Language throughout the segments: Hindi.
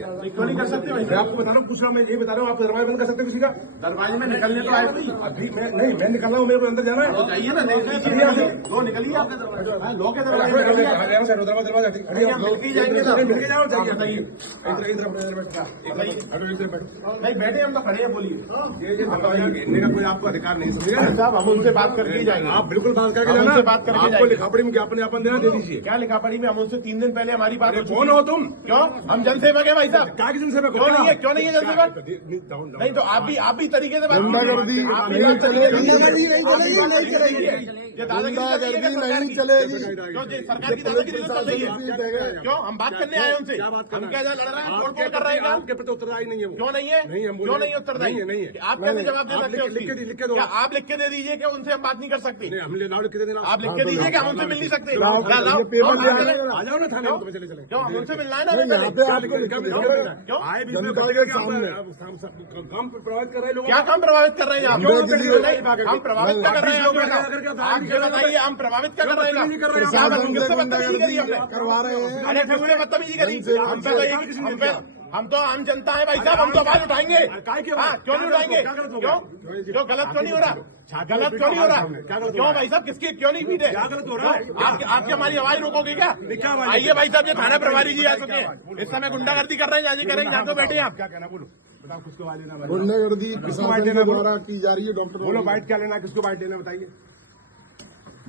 क्यों नहीं कर सकते भाई? मैं आपको बता रहा हूँ, पूछ रहा हूँ, मैं ये बता रहा हूँ, आप दरवाजा बंद कर सकते हो किसी का? दरवाजे में निकलने तो आए भाई। अभी मैं नहीं, मैं निकल रहा हूँ, मेरे को अंदर जाना है। तो जाइए ना, दो निकलिए आपके दरवाजे, लो के दरवाजे दरवाजा मिलके जाएंगे ना। मिलके जाओ, जाइए बताइए नहीं बैठे, हम तो खड़े हैं, बोलिए। घेरने का कोई आपको अधिकार नहीं, समझेगा साहब? हम उनसे बात करके ही जाएंगे। आप बिल्कुल बात करके हम जाना। उनसे बात करके आपको जाएंगे। लिखापड़ी में ज्ञापन यापन देना, दे दीजिए। क्या लिखा पड़ी में? हम उनसे 3 दिन पहले हमारी बात हो चुकी कौन है। हो तुम? क्यों? हम जनसेवक है भाई साहब। क्या किसी से क्यों नहीं है? क्यों नहीं है जनसेवक? नहीं तो आप भी तरीके से बात गुंडागर्दी नहीं चलेगी, नहीं चलेगी, ये दादागिरी नहीं चलेगी। क्यों जी? सरकार की दादागिरी तो चल रही है। क्यों? हम बात करने आए उनसे। हम क्या लड़ रहे हैं? तोड़ कर रहे हैं काम? आपके प्रति उत्तरदायी नहीं है वो। क्यों नहीं है? क्यों नहीं उत्तरदायी? नहीं है। आप कैसे जवाब दे सकते हो? लिख के दो। क्या आप लिख के दे दीजिए कि उनसे हम बात नहीं कर सकते? हम ले लाओ, लिख के देना। आप लिख के दीजिए कि हम उनसे मिल नहीं सकते। लाओ, लाओ, पेपर ले आ जाओ ना थाने में, चले चले। क्यों? हम उनसे मिलना है ना यहाँ पहले। पे आपको क्यों? आए भी जनता के सामने काम प्रभावित कर रहे लोग। क्या काम प्रभावित कर रहे हैं आप? क्यों? हम प्रभावित क्या कर रहे हैं? आप ये बताइए, हम प्रभावित क्या कर रहे हैं? किससे बदतमीजी करी हमने? करवा रहे हैं। अरे फिर उसने बदतमीजी करी हम पे। हम तो आम जनता है भाई साहब, हम तो आवाज उठाएंगे। हाँ, क्यों नहीं उठाएंगे? क्यों गलत क्यों नहीं हो रहा? गलत क्यों नहीं हो रहा? क्यों भाई साहब? किसकी क्यों नहीं पीटे? क्या गलत हो रहा है? आपकी हमारी आवाज रोकोगे क्या? आइए भाई साहब, ये थाना प्रभारी जी आ चुके हैं। इस समय गुंडागर्दी कर रहे हैं, जाके करेंगे, जाके बैठे आप। क्या कहना, बोलो बताओ, किसको बाइट लेना? गुंडागर्दी प्रशासन के द्वारा की जा रही है। डॉक्टर बोलो, बाइट क्या लेना, किसको बाइट लेना, बताइए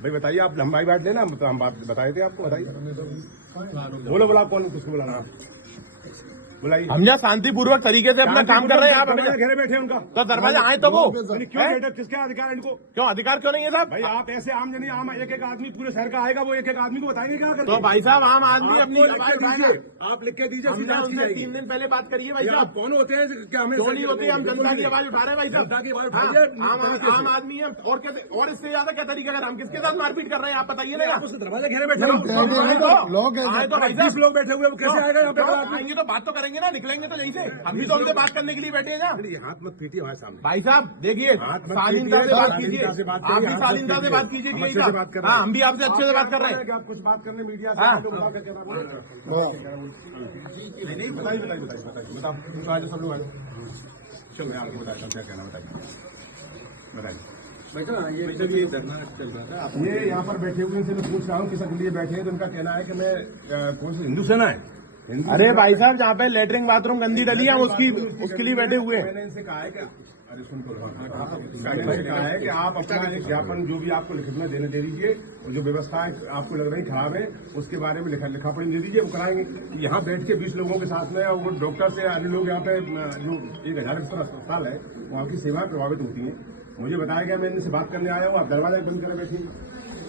भाई, बताइए। आप लंबाई बाइट लेना, हम बात बताए थे आपको, बताइए। बोलो बोला, कौन किसको बुलाना? बुलाइए। हम यहाँ शांतिपूर्वक तरीके से अपना काम कर रहे हैं। आप घेरे बैठे उनका तो दरवाजा आए तो वो क्यों बैठे? किसके अधिकार है इनको? क्यों अधिकार क्यों नहीं है साहब? भाई आप ऐसे आम जनी, आम एक एक आदमी पूरे शहर का आएगा, वो एक एक आदमी को बताएंगे क्या करके? तो भाई साहब, आम आदमी अपनी आप लिख के दीजिए। हमने उनसे 3 दिन पहले बात करी है भाई आप साहब। कौन होते हैं? क्या हमें क्यों नहीं होती? हम जनता की आवाज उठा रहे हैं भाई साहब। जनता की आवाज हाँ, उठाइए। आम आदमी है। और कैसे? और इससे ज्यादा क्या तरीका है? हम किसके साथ मारपीट कर रहे हैं? आप बताइए ना। आप उस दरवाजा घेरे बैठे लोग आए तो भाई 20 साहब लोग बैठे हुए, वो कैसे आएगा यहाँ पे? आएंगे तो बात तो करेंगे ना, निकलेंगे तो यहीं से। हम भी तो उनसे बात करने के लिए बैठे हैं ना। हाथ मत पीटिए हमारे सामने भाई साहब देखिए, शालीनता से बात कीजिए। आप भी शालीनता से बात कीजिए। हाँ, हम भी आपसे अच्छे से बात कर रहे हैं। आप कुछ बात करने मीडिया से बताइए बताओ, सब लोग आ जाओ। चलो मैं आपको बताता हूँ क्या कहना, बताइए। ये यहाँ पर बैठे हुए इनसे मैं पूछ रहा हूँ किस लिए बैठे हैं, तो उनका कहना है कि मैं कौन सी हिंदू सेना है। अरे भाई साहब, जहाँ पे लेटरिन बाथरूम गंदी डली है, उसके लिए बैठे हुए हैं। मैंने इनसे कहा है कि अरे सुन तो मैंने कहा है कि आप अपना एक ज्ञापन जो भी आपको लिखित में देने दे दीजिए, और जो व्यवस्था आपको लग रही खराब है उसके बारे में लिखा पढ़ी दे दीजिए, वो कराएंगे। यहाँ बैठ के 20 लोगों के साथ में, और वो डॉक्टर से अन्य लोग यहाँ पे जो 1000 बिस्तर अस्पताल है वहाँ की सेवाएं प्रभावित होती हैं। मुझे बताया गया, मैं इनसे बात करने आया हूँ, आप दरवाजा बंद कर बैठिए,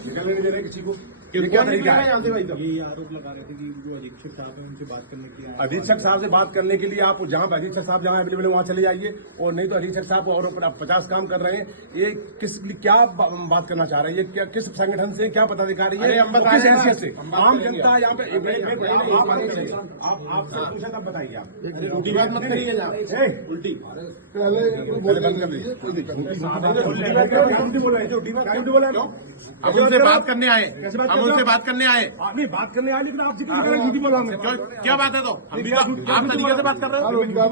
निकलने नहीं दे रहे किसी को। क्या तरीका है? ये आरोप लगा रहे थे कि जो अधीक्षक साहब है उनसे बात करने के लिए अधीक्षक साहब से बात करने के लिए आप जहाँ अधीक्षक साहब जहाँ अवेलेबल है वहाँ चले जाइए, और नहीं तो अधीक्षक साहब और 50 काम कर रहे हैं। ये क्या बात करना चाह रहे हैं? ये क्या किस संगठन से, क्या पदाधिकारी है, किस हैसियत से? आम जनता यहाँ पे आपसे पूछा तब बताइए। आप उल्टी बात मत करिए, उल्टी बंद कर दीजिए, कोई दिक्कत नहीं। बोला हम उनसे बात करने आए, हम उनसे बात करने आए। नहीं बात करने आए, लेकिन आपसे झूठी बोला मैं। क्या बात है? तो हम भी आप तरीके से बात कर रहे हो,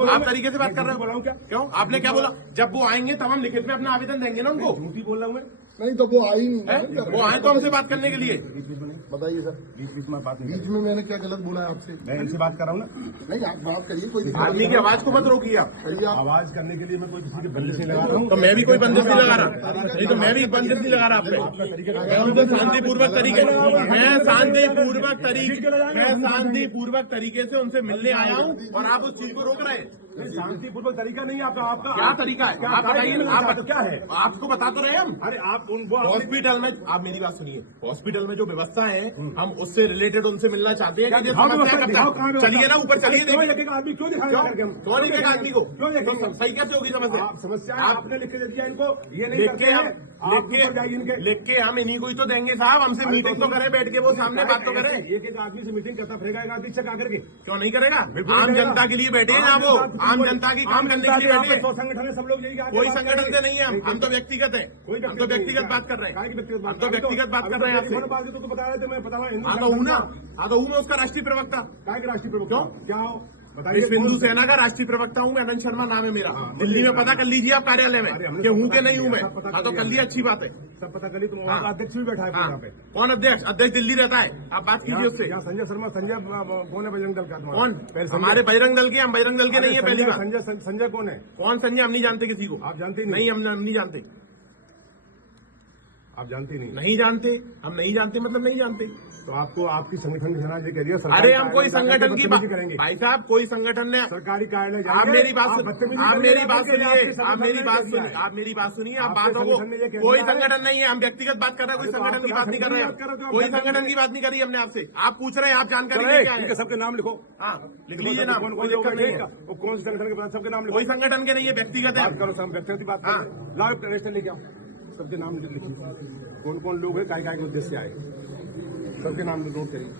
आप तरीके से बात कर रहे हो। क्या क्यों? आपने क्या बोला? जब वो आएंगे तब हम लिखित में अपना आवेदन देंगे ना उनको। झूठी बोल रहा हूँ मैं? नहीं तो वो आई नहीं। वो आए तो हमसे बात करने के लिए। बताइए सर, बीच में बात नहीं, बीच में मैंने क्या गलत बोला है आपसे? मैं इनसे बात कर रहा हूँ ना। नहीं, आप बात करिए, कोई आदमी की आवाज को मत रोकिए आप। आवाज करने के लिए मैं कोई किसी की बंदिश नहीं लगा रहा हूँ। तो मैं भी कोई बंदिश नहीं लगा रहा, नहीं तो मैं भी बंदिश नहीं लगा रहा आप पे। मैं उनको शांतिपूर्वक तरीके से उनसे मिलने आया हूँ, और आप उस चीज को रोक रहे हैं। शांतिपूर्वक तरीका नहीं है आपका। क्या तरीका है? आप बताइए। आप क्या है? आपको बता तो रहे हैं हम। अरे आप उनको हॉस्पिटल में, आप मेरी बात सुनिए, हॉस्पिटल में जो व्यवस्था है हम उससे रिलेटेड उनसे मिलना चाहते हैं। चलिए ना ऊपर, चलिए देखिए। आदमी क्यों दिखाएगा? कौन एक आदमी को क्यों देखेंगे? सही कैसे होगी समस्या? समस्या आपने लिख के दे दिया इनको, ये नहीं करके हैं। लिख के हम इन्हीं को ही तो देंगे साहब। हमसे मीटिंग तो करें, बैठ के वो सामने बात तो करें। एक आदमी से मीटिंग करता फिरेगा एक अधीक्षक आकर के? क्यों नहीं करेगा? आम जनता के लिए बैठे हैं ना, वो आम जनता की काम करने के लिए बैठे हैं। संगठन है, सब लोग यही। कोई संगठन से नहीं है, हम तो व्यक्तिगत है। हम तो व्यक्तिगत बात कर रहे हैं। हम तो व्यक्तिगत बात कर रहे हैं आपसे। तो बता रहे थे, मैं बता रहा हूँ। हाँ तो हूँ ना, हाँ तो हूँ मैं उसका राष्ट्रीय प्रवक्ता। क्या राष्ट्रीय प्रवक्ता? क्या हो? बताइए, विश्व हिंदू कौन- सेना का राष्ट्रीय प्रवक्ता हूँ मैं, अनंत शर्मा नाम है मेरा। दिल्ली में पता कर लीजिए आप कार्यालय में कि हूँ के नहीं हूँ मैं। सब पता हाँ तो कर कर लिया, अच्छी बात है। सब पता करी, तुम हाँ। अध्यक्ष भी बैठा है हाँ यहाँ पे। कौन अध्यक्ष? अध्यक्ष दिल्ली रहता है, आप बात कीजिए उससे। यहाँ संजय शर्मा, संजय कौन है बजरंग दल का तुम्हारा? कौन? पहले संजय- हमारे बजरंग दल के, हम बजरंग दल के नहीं है। पहली बात, संजय कौन है? कौन संजय? हम नहीं जानते किसी को। आप जानते नहीं? नहीं, हम नहीं जानते। आप जानते नहीं? नहीं जानते, हम नहीं जानते मतलब नहीं जानते। तो आपको आपकी संगठन की ये कह रही है अरे हम कोई संगठन की बात करेंगे। भाई साहब, कोई संगठन ने सरकारी कार्यालय आप मेरी बात सुनिए, आप मेरी बात सुनिए, आपके आप मेरी बात संगठन ने सुनिए, आप मेरी बात सुनिए, आप आपके बात हो। संगठन ने ये कह कोई दिया है। संगठन नहीं है, हम व्यक्तिगत बात कर रहे हैं, कोई अरे तो संगठन आप की तो बात नहीं कर रहे बात कर रहे हो, हैं, तो कोई आप संगठन की बात नहीं करी हमने आपसे। आप पूछ रहे हैं, आप जानकारी ठीक लेके आए है, हैं। सबके नाम लिखो। हाँ लिख लीजिए नाम, कौन कोई लोग दिक्कत नहीं है। वो कौन से संगठन के पास सबके नाम लिखो। कोई संगठन के नहीं है, व्यक्तिगत है। बात करो, सब व्यक्तिगत बात हाँ। करो। लाओ रजिस्टर लेके आओ, सबके नाम लिखिए, कौन कौन लोग है, काय के उद्देश्य आए, सबके नाम नोट करिए।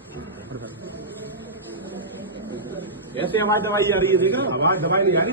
ऐसे आवाज दवाई जा रही है, देखा? आवाज दबाई नहीं आ रही।